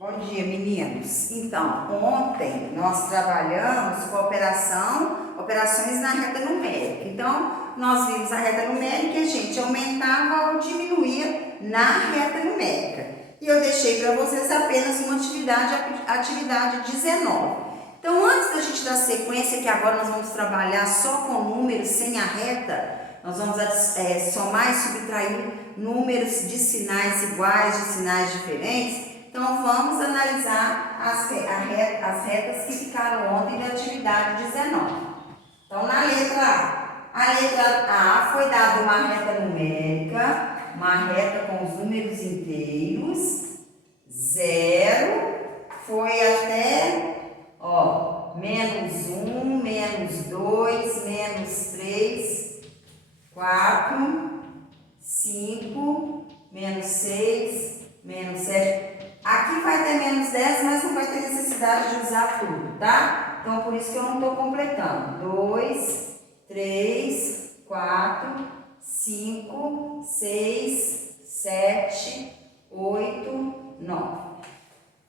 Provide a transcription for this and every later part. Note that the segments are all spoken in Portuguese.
Bom dia, meninos. Então, ontem nós trabalhamos com operações na reta numérica. Então, nós vimos a reta numérica e a gente aumentava ou diminuía na reta numérica. E eu deixei para vocês apenas uma atividade 19. Então, antes da gente dar sequência, que agora nós vamos trabalhar só com números sem a reta, nós vamos somar e subtrair números de sinais iguais, de sinais diferentes. Então, vamos analisar as retas que ficaram ontem da atividade 19. Então, na letra A letra A foi dada uma reta numérica, uma reta com os números inteiros, 0 foi até, menos 1, menos 2, menos 3, 4, 5, menos 6, menos 7. Aqui vai ter menos 10, mas não vai ter necessidade de usar tudo, tá? Então, por isso que eu não estou completando. 2, 3, 4, 5, 6, 7, 8, 9.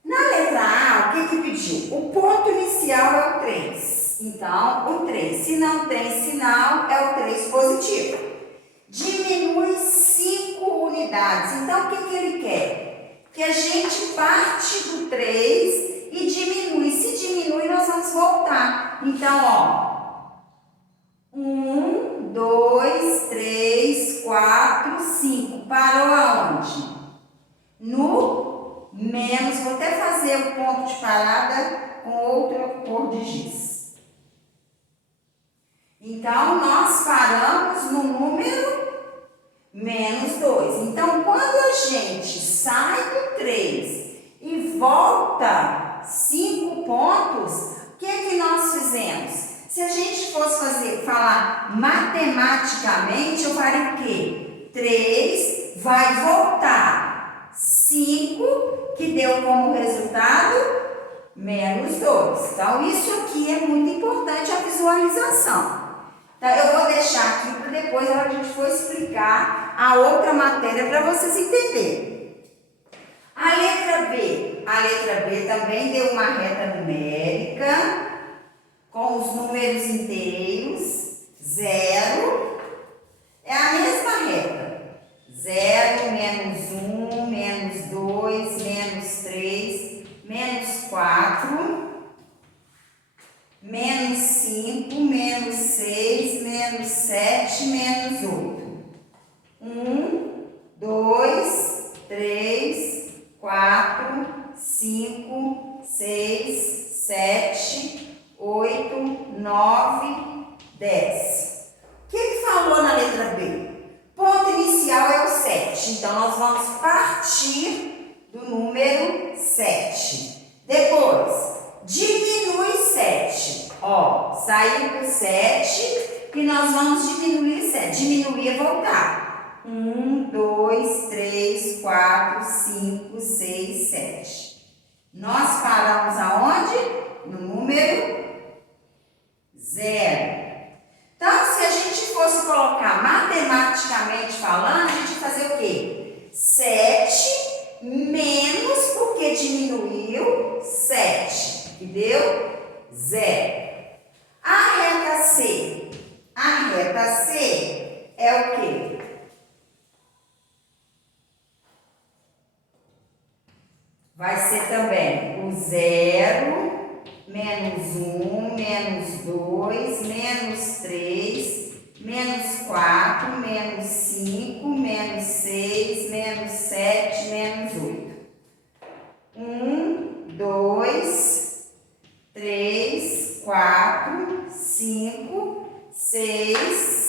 Na letra A, o que pediu? O ponto inicial é o 3. Então, o 3, se não tem sinal, é o 3 positivo. Diminui 5 unidades. Então, o que ele quer? Que a gente parte do 3 e diminui. Se diminui, nós vamos voltar. Então, 1, 2, 3, 4, 5. Parou aonde? No menos. Vou até fazer o ponto de parada com outra cor de giz. Então, nós paramos no número menos 2. Então, quando a gente sai do 3 e volta 5 pontos, o que nós fizemos? Se a gente fosse falar matematicamente, eu faria o quê? 3 vai voltar 5, que deu como resultado menos 2. Então, isso aqui é muito importante, a visualização. Então, eu vou deixar aqui para depois, a hora que a gente for explicar a outra matéria para vocês entenderem. A letra B também deu uma reta numérica com os números inteiros, 0. É a mesma reta. 0, menos 1, menos 2, menos 3, menos 4, menos 5, menos 6, menos 7, menos 8. 1, 2, 3, 4, 5, 6, 7, 8, 9, 10. O que falou na letra B? Ponto inicial é o 7. Então, nós vamos partir do número 7. Depois, diminui 7. Saiu do 7 e nós vamos diminuir 7. Diminuir é voltar. 1, 2, 3, 4, 5, 6, 7. Nós paramos aonde? No número 0. Então, se a gente fosse colocar matematicamente falando, a gente ia fazer o quê? 7 menos, porque diminuiu 7, que deu 0. A reta C é o quê? Vai ser também o 0, menos 1, menos 2, menos 3, menos 4, menos 5, menos 6, menos 7, menos 8. 1, 2, 3, 4, 5, 6,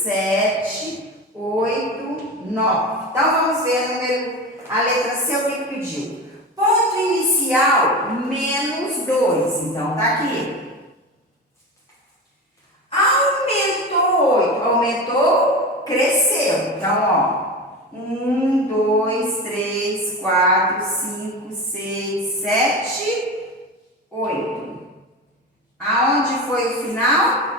7, 8, 9. Então, vamos ver a letra C, o que pediu? Ponto inicial, menos 2. Então, tá aqui. Aumentou 8. Aumentou, cresceu. Então, 1, 2, 3, 4, 5, 6, 7, 8. Aonde foi o final?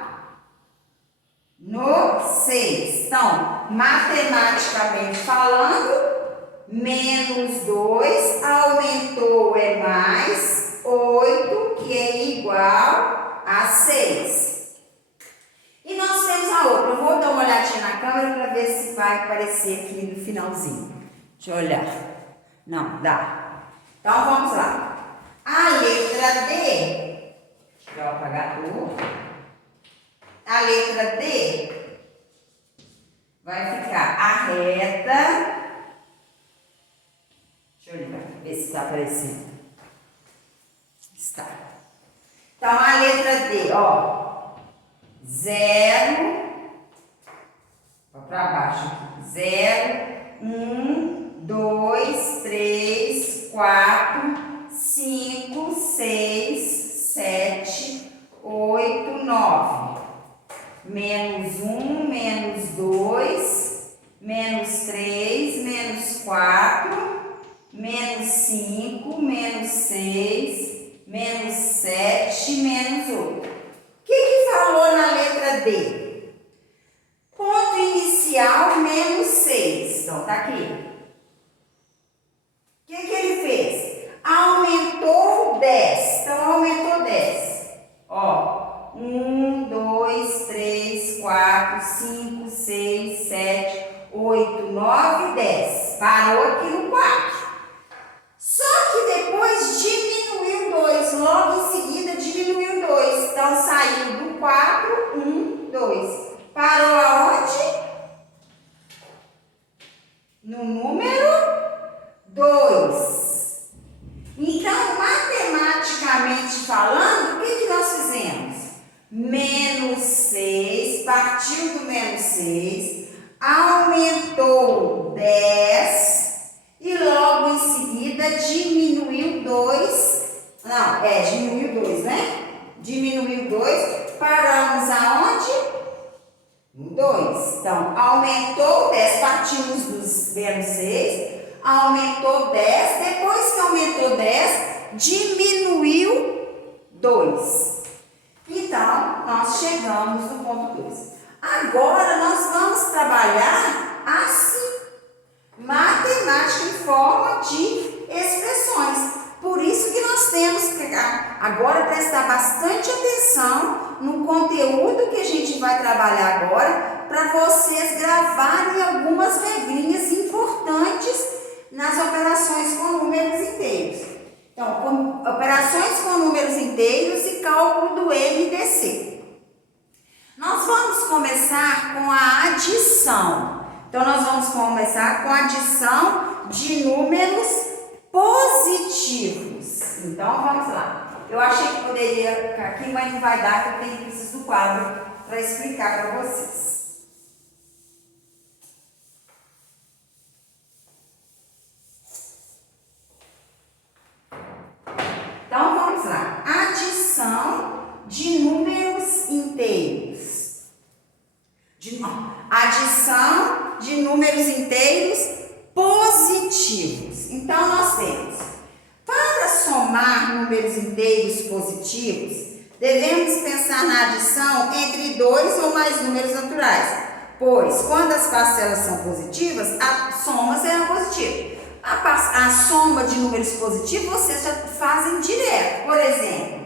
No 6. Então, matematicamente falando, menos 2, aumentou é mais 8, que é igual a 6. E nós temos a outra. Eu vou dar uma olhadinha na câmera para ver se vai aparecer aqui no finalzinho. Deixa eu olhar. Não, dá. Então, vamos lá. A letra D, deixa eu apagar tudo. A letra D vai ficar a reta. Deixa eu olhar, ver se está aparecendo. Está. Então, a letra D, ó, 0, para baixo aqui, 0, 1, 2, 3, 4, 5, 6, 7, 8, 9. Menos 1, menos 2, menos 3, menos 4, menos 5, menos 6, menos 7, menos 8. O que falou na letra D? Ponto inicial menos 6. Então, tá aqui. O que ele fez? Aumentou 10. Então, aumentou 10. Ó, 1, 2, 3, 4, 5, 6, 7, 8, 9, 10. Parou aqui no 4. Só que depois diminuiu 2, logo em seguida diminuiu 2. Então, saiu do 4, 1, 2. Parou aonde? No número 2. Então, matematicamente falando, o que nós fizemos? Menos 6, partiu do menos 6, aumentou 10 e logo em seguida diminuiu 2. Não, diminuiu 2, né? Diminuiu 2, paramos aonde? No 2. Então, aumentou 10, partimos dos menos 6, aumentou 10, depois que aumentou 10, diminuiu 2. Então, nós chegamos no ponto 2. Agora, nós vamos trabalhar assim, matemática em forma de expressões. Por isso que nós temos que agora prestar bastante atenção no conteúdo que a gente vai trabalhar agora, para vocês gravarem algumas regrinhas importantes nas operações com números inteiros. Então, operações com números inteiros e cálculo do MDC. Nós vamos começar com a adição. Então, nós vamos começar com a adição de números positivos. Então, vamos lá. Eu achei que poderia ficar aqui, mas não vai dar, porque eu preciso do quadro para explicar para vocês. Então, vamos lá. Adição de números inteiros. Adição de números inteiros positivos. Então, nós temos, para somar números inteiros positivos, devemos pensar na adição entre 2 ou mais números naturais, pois, quando as parcelas são positivas, a soma será positiva. A soma de números positivos, vocês já fazem direto. Por exemplo,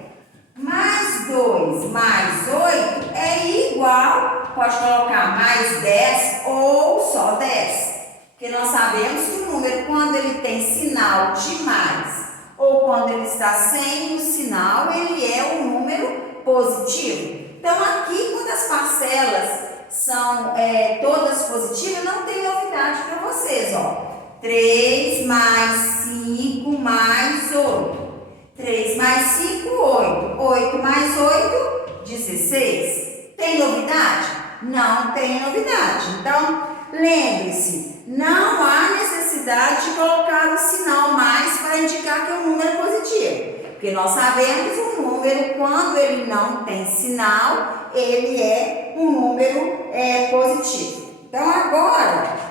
mais 2 mais 8 é igual, pode colocar mais 10 ou só 10. Porque nós sabemos que o número, quando ele tem sinal de mais ou quando ele está sem o sinal, ele é um número positivo. Então, aqui, quando as parcelas são todas positivas, não tem novidade para vocês, ó. 3 mais 5 mais 8. 3 mais 5, 8. 8 mais 8, 16. Tem novidade? Não tem novidade. Então, lembre-se, não há necessidade de colocar o sinal mais para indicar que é um número positivo. Porque nós sabemos um número, quando ele não tem sinal, ele é um número positivo. Então, agora,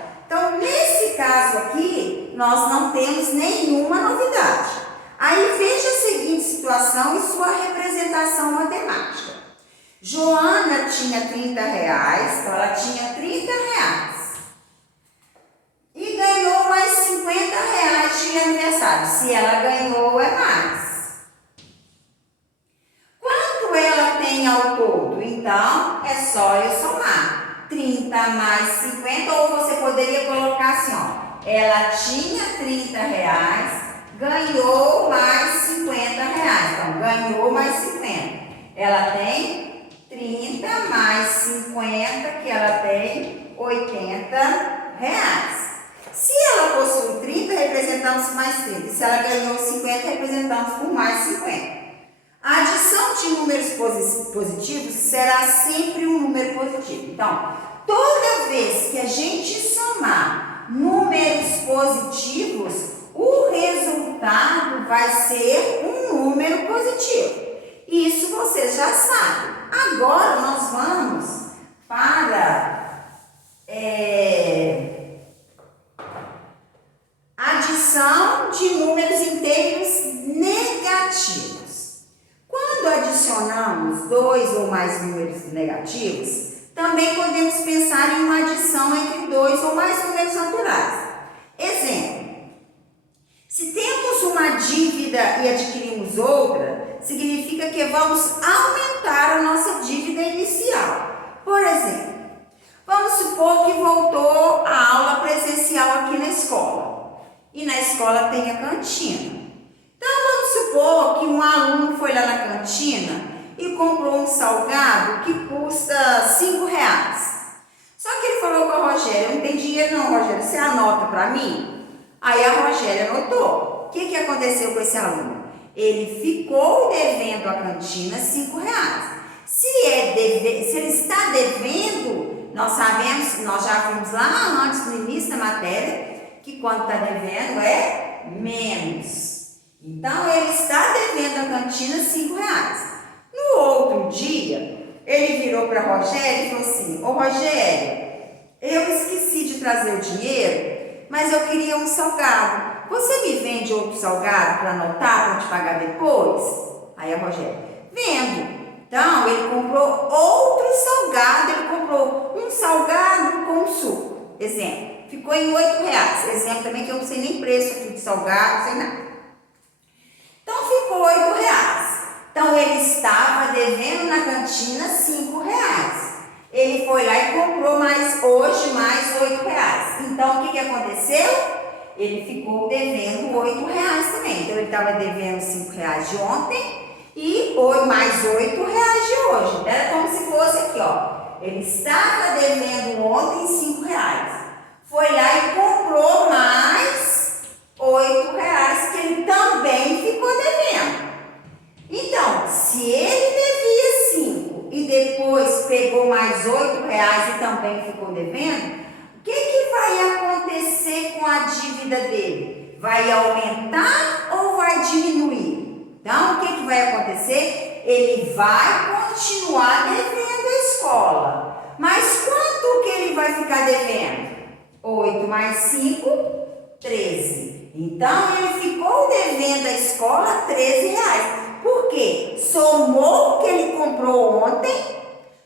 nesse caso aqui, nós não temos nenhuma novidade. Aí, veja a seguinte situação e sua representação matemática. Joana tinha 30 reais, então ela tinha 30 reais. E ganhou mais 50 sabe se ela ganhou ou é mais. Quanto ela tem ao todo? Então, é só eu somar. 30 mais 50, ou você poderia colocar assim, ó. Ela tinha 30 reais, ganhou mais 50 reais. Então, ganhou mais 50. Ela tem 30 mais 50, que ela tem 80 reais. Se ela possui 30, representamos mais 30. Se ela ganhou 50, representamos por mais 50. A adição de números positivos será sempre um número positivo. Então, toda vez que a gente somar números positivos, o resultado vai ser um número positivo. Isso vocês já sabem. Agora nós vamos para adição de números inteiros negativos. Quando adicionamos dois ou mais números negativos, também podemos pensar em uma adição entre dois ou mais números naturais. Exemplo: se temos uma dívida e adquirimos outra, significa que vamos aumentar a nossa dívida inicial. Por exemplo, vamos supor que voltou a aula presencial aqui na escola. E na escola tem a cantina. Então, vamos supor que um aluno foi lá na cantina e comprou um salgado que custa 5 reais. Só que ele falou com a Rogéria: eu não tenho dinheiro não, Rogéria, você anota para mim? Aí a Rogéria anotou. O que aconteceu com esse aluno? Ele ficou devendo à cantina 5 reais. Se ele está devendo, nós sabemos, nós já vimos lá antes no início da matéria, que quando está devendo é menos. Então, ele está devendo à cantina 5 reais. No outro dia, ele virou para a Rogéria e falou assim: ô Rogéria, eu esqueci de trazer o dinheiro, mas eu queria um salgado. Você me vende outro salgado para anotar, para te pagar depois? Aí a Rogéria: vendo. Então, ele comprou outro salgado, ele comprou um salgado com suco. Exemplo, ficou em 8 reais. Exemplo também que eu não sei nem preço aqui de salgado, não sei nada. Então, ficou 8 reais. Então, ele estava devendo na cantina 5 reais. Ele foi lá e comprou hoje mais 8 reais. Então, o que aconteceu? Ele ficou devendo 8 reais também. Então, ele estava devendo 5 reais de ontem e mais 8 reais de hoje. Então, era como se fosse aqui, ó. Ele estava devendo ontem 5 reais. Foi lá e comprou mais 8 reais, que ele também ficou devendo. Então, se ele devia 5 e depois pegou mais 8 reais e também ficou devendo, o que vai acontecer com a dívida dele? Vai aumentar ou vai diminuir? Então, o que vai acontecer? Ele vai continuar devendo a escola. Mas quanto que ele vai ficar devendo? 8 mais 5, 13. Então, ele ficou devendo a escola 13 reais. Por quê? Somou o que ele comprou ontem,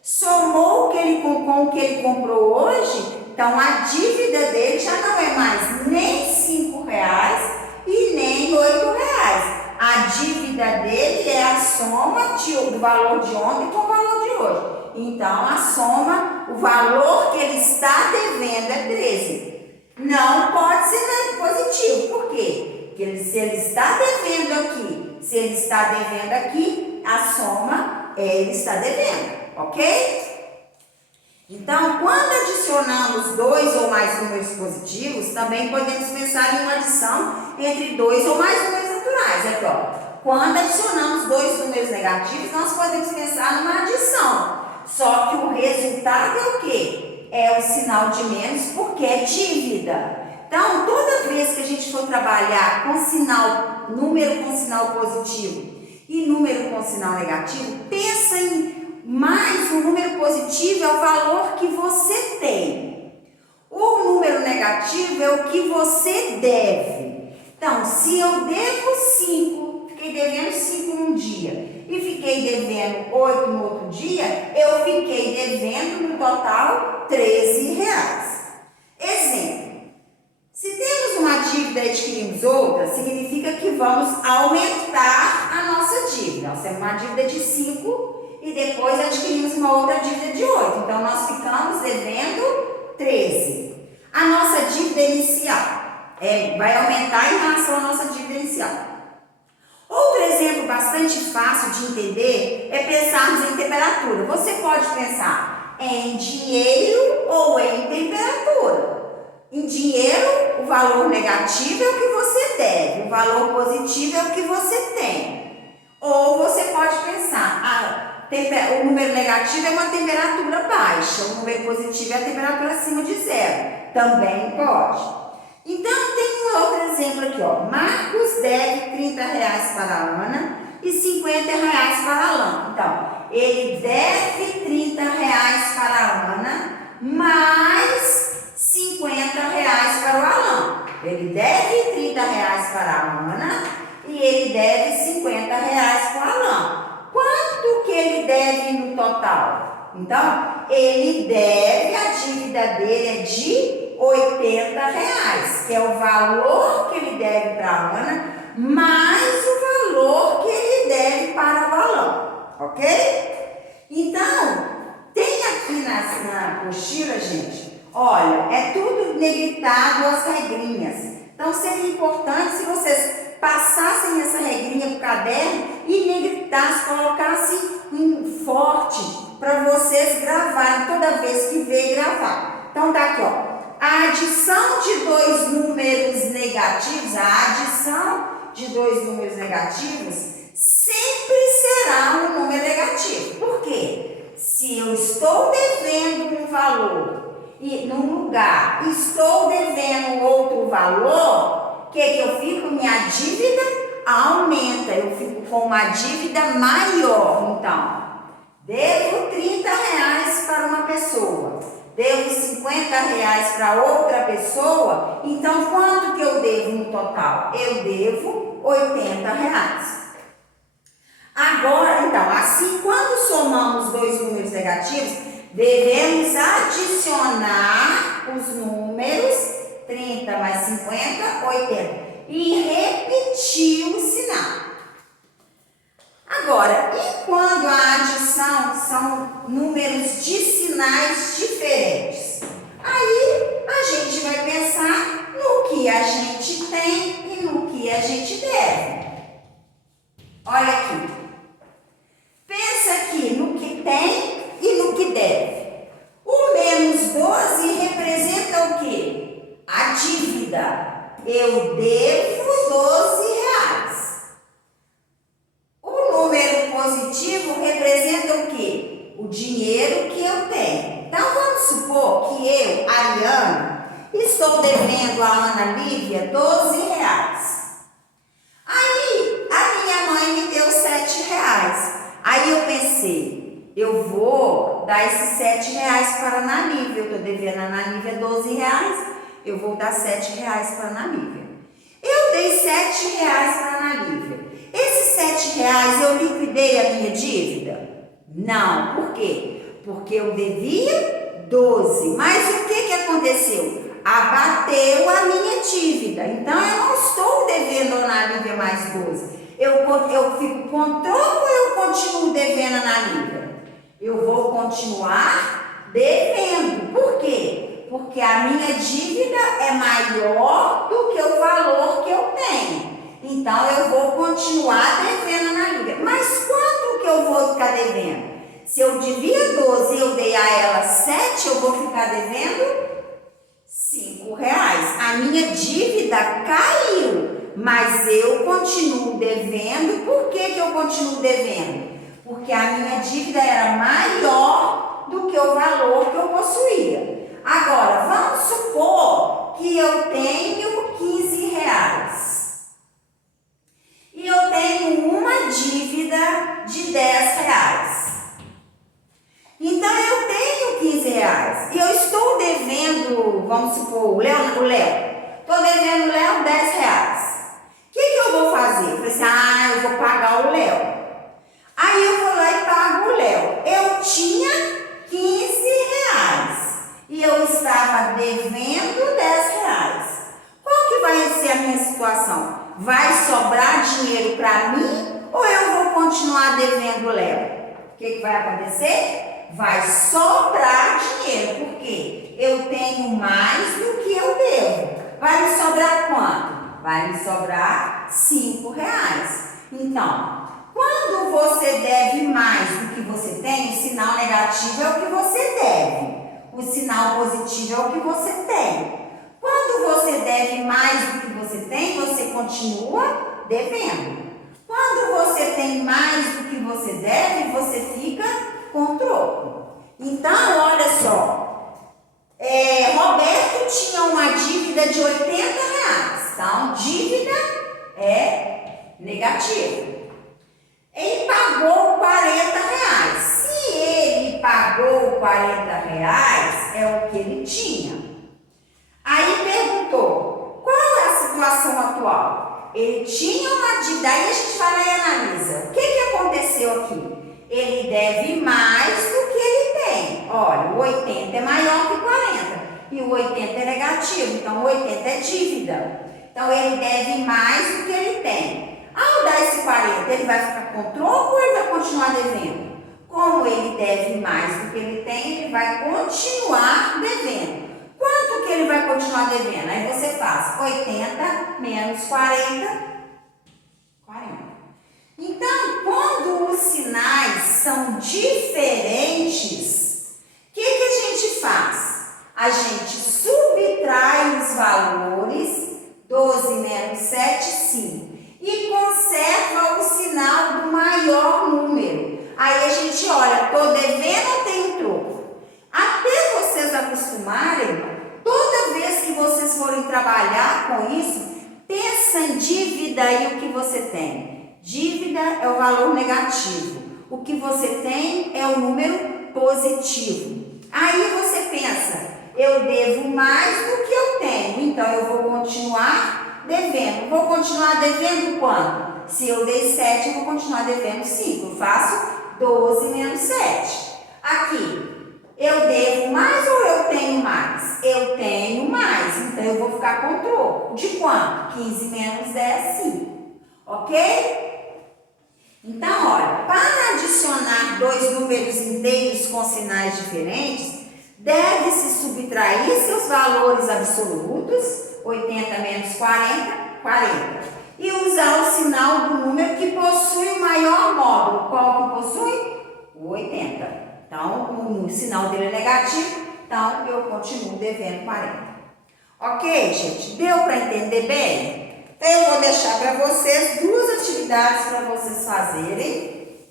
somou o que ele com o que ele comprou hoje. Então, a dívida dele já não é mais nem 5 reais e nem 8 reais. A dívida dele é a soma do valor de ontem com o valor de hoje. Então, a soma, o valor que ele está devendo é 13. Não pode ser positivo. Por quê? Porque se ele está devendo aqui, se ele está devendo aqui, a soma ele está devendo, ok? Então, quando adicionamos dois ou mais números positivos, também podemos pensar em uma adição entre dois ou mais números naturais. Aqui, ó. Quando adicionamos dois números negativos, nós podemos pensar numa adição. Só que o resultado é o quê? É o sinal de menos, porque é dívida. Então, toda vez que a gente for trabalhar com sinal, número com sinal positivo e número com sinal negativo, pensa em mais o número positivo é o valor que você tem. O número negativo é o que você deve. Então, se eu devo 5, fiquei devendo 5 num dia e fiquei devendo 8 no outro dia, eu fiquei devendo no total 13 reais. Exemplo: se temos uma dívida e adquirimos outra, significa que vamos aumentar a nossa dívida. Nós temos uma dívida de 5 e depois adquirimos uma outra dívida de 8. Então, nós ficamos devendo 13. A nossa dívida inicial vai aumentar em relação à nossa dívida inicial. Outro exemplo bastante fácil de entender é pensarmos em temperatura. Você pode pensar em dinheiro ou em temperatura. Em dinheiro, o valor negativo é o que você deve, o valor positivo é o que você tem. Ou você pode pensar, o número negativo é uma temperatura baixa, o número positivo é a temperatura acima de 0. Também pode. Então, tem um outro exemplo aqui, ó. Marcos deve R$30 para a Ana e R$50 para a Alan. Então, ele deve R$30 para a Ana, mais R$50 para o Alan. Ele deve R$30 para a Ana e ele deve R$50 para o Alan. Quanto que ele deve no total? Então, ele deve, a dívida dele é de R$80, que é o valor que ele deve para a Ana, mais o valor que ele deve para o Alan, ok? Então, tem aqui na apostila, gente, olha, é tudo negritado as regrinhas. Então, seria importante se vocês passassem essa regrinha para o caderno e negritassem, colocassem em forte para vocês gravarem toda vez que ver gravar. Então, tá aqui, ó. A adição de dois números negativos, sempre será um número negativo. Por quê? Se eu estou devendo um valor e num lugar estou devendo outro valor, o que eu fico? Minha dívida aumenta, eu fico com uma dívida maior. Então, devo R$30 para uma pessoa, devo R$50 para outra pessoa, então quanto que eu devo no total? Eu devo R$80. Agora, então, assim, quando somamos dois números negativos, devemos adicionar os números 30 mais 50, 80 e repetir o sinal. Agora, e quando a adição são números de sinais diferentes? Aí a gente vai pensar no que a gente tem e no que a gente deve. Olha aqui. Pensa aqui no que tem e no que deve. O menos 12 representa o quê? A dívida. Eu devo R$12. O número positivo representa o quê? O dinheiro que eu tenho. Então, vamos supor que eu, Ariana, estou devendo a Ana Lívia R$12. Aí, a minha mãe me deu R$7. Aí eu pensei, eu vou dar esses R$7 para a Ana Lívia. Eu estou devendo a Ana Lívia R$12. Eu vou dar R$7 para a Ana Lívia. Eu dei R$7 para a Ana Lívia. Esses R$7 eu liquidei a minha dívida? Não. Por quê? Porque eu devia 12. Mas o que aconteceu? Abateu a minha dívida. Então, eu não estou devendo a Ana Lívia mais 12. Eu fico com troco ou eu continuo devendo a Ana Lívia? Eu vou continuar devendo. Por quê? Porque a minha dívida é maior do que o valor que eu tenho. Então, eu vou continuar devendo a Ana Lívia. Mas quanto que eu vou ficar devendo? Se eu devia 12 e eu dei a ela 7, eu vou ficar devendo R$5. A minha dívida caiu, mas eu continuo devendo. Por que eu continuo devendo? Porque a minha dívida era maior do que o valor que eu possuía. Agora, vamos supor que eu tenho R$15 e eu tenho uma dívida de R$10. Então, eu tenho R$15 e eu estou devendo, vamos supor, o Léo. Estou devendo o Léo R$10. O que eu vou fazer? Eu falei assim, eu vou pagar o Léo. Aí eu vou lá e pago o Léo. Eu tinha R$15 e eu estava devendo R$10. Qual que vai ser vai sobrar dinheiro para mim ou eu vou continuar devendo o Léo? O que vai acontecer? Vai sobrar dinheiro, porque eu tenho mais do que eu devo. Vai me sobrar quanto? Vai me sobrar R$5. Então, quando você deve mais do que você tem, o sinal negativo é o que você deve. O sinal positivo é o que você tem. Quando você deve mais do que você tem, você continua devendo. Quando você tem mais do que você deve, você fica com troco. Então, olha só, Roberto tinha uma dívida de R$80. Então, dívida é negativo. Ele pagou R$40. Se ele pagou R$40, é o que ele tinha. Aí perguntou, qual é a situação atual? Ele tinha uma dívida, aí a gente vai lá e analisa. O que aconteceu aqui? Ele deve mais do que ele tem. Olha, o 80 é maior que 40 e o 80 é negativo, então o 80 é dívida. Então ele deve mais do que ele tem. Ao dar esse 40, ele vai ficar com troco ou ele vai continuar devendo? Como ele deve mais do que ele tem, ele vai continuar devendo. Quanto que ele vai continuar devendo? Aí você faz 80 menos 40. Então, quando os sinais são diferentes, o que a gente faz? A gente subtrai os valores, 12 menos 7, 5, e conserva o sinal do maior número. Aí a gente olha, estou devendo ou tenho troco? Até vocês acostumarem, toda vez que vocês forem trabalhar com isso, pensa em dívida e o que você tem. Dívida é o valor negativo. O que você tem é o número positivo. Aí você pensa, eu devo mais do que eu tenho, então eu vou continuar devendo. Vou continuar devendo quanto? Se eu dei 7, eu vou continuar devendo 5. Eu faço 12 menos 7. Aqui, eu devo mais ou eu tenho mais? Eu tenho mais, então eu vou ficar com troco. De quanto? 15 menos 10, 5. Ok? Então, olha, para adicionar dois números inteiros com sinais diferentes, deve-se subtrair seus valores absolutos, 80 menos 40, 40. E usar o sinal do número que possui o maior módulo. Qual que possui? O 80. Então, o sinal dele é negativo, então eu continuo devendo 40. Ok, gente? Deu para entender bem? Eu vou deixar para vocês duas atividades para vocês fazerem.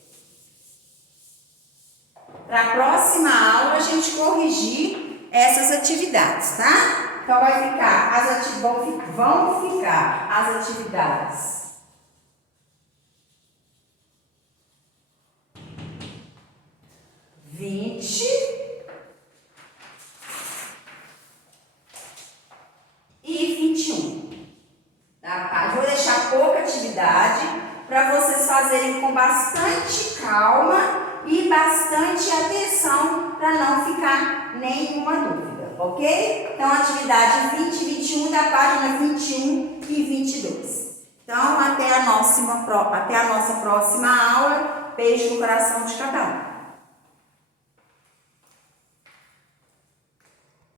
Para a próxima aula a gente corrigir essas atividades, tá? Então vai ficar, vão ficar as atividades 20 e 21. Tá? Vou deixar pouca atividade para vocês fazerem com bastante calma e bastante atenção para não ficar nenhuma dúvida, ok? Então, atividade 20 e 21 da página 21 e 22. Então, até a nossa próxima aula. Beijo no coração de cada um.